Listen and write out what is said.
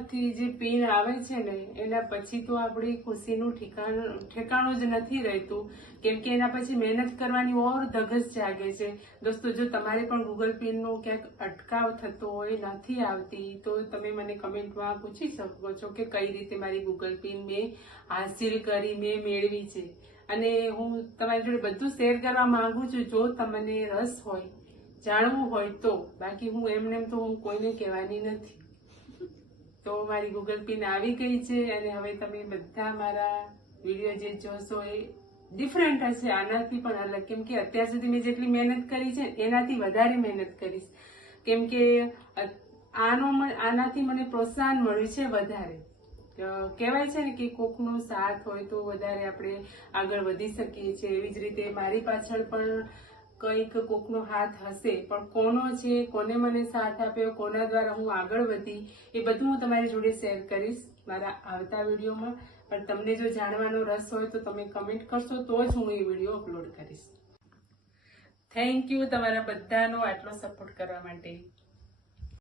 આનાથી જે પિન આવે છે ને એના પછી તો આપણી ખુશીનું ઠેકાણું જ નથી રહેતું, કેમ કે એના પછી મહેનત કરવાની ઓર ધગસ જાગે છે. દોસ્તો, જો તમારે પણ ગૂગલ પિનનો ક્યાંક અટકાવ થતો હોય, નથી આવતી, તો તમે મને કમેન્ટમાં પૂછી શકો છો કે કઈ રીતે મારી ગૂગલ પિન મેં હાસિલ કરી, મેં મેળવી છે. અને હું તમારી જોડે બધું શેર કરવા માંગુ છું, જો તમને રસ હોય, જાણવું હોય તો. બાકી હું એમને તો હું કોઈને કહેવાની નથી. તો મારી ગૂગલ પિન આવી ગઈ છે અને હવે તમે બધા મારા વિડીયો જે જોશો એ ડિફરન્ટ હશે, આનાથી પણ અલગ, કેમ કે અત્યાર સુધી મેં જેટલી મહેનત કરી છે એનાથી વધારે મહેનત કરીશ, કેમ કે આનાથી મને પ્રોત્સાહન મળ્યું છે વધારે. કહેવાય છે ને કે કોકનો સાથ હોય તો વધારે આપણે આગળ વધી શકીએ છીએ. એવી જ રીતે મારી પાછળ પણ કંઈક કોકનો હાથ હશે, પણ કોનો છે, કોને મને સાથ આપ્યો, કોના દ્વારા હું આગળ વધી, એ બધું હું તમારી જોડે શેર કરીશ મારા આવતા વિડીયોમાં. પણ તમને જો જાણવાનો રસ હોય તો તમે કમેન્ટ કરશો તો જ હું એ વિડીયો અપલોડ કરીશ. થેન્ક યુ તમારા બધાનો આટલો સપોર્ટ કરવા માટે.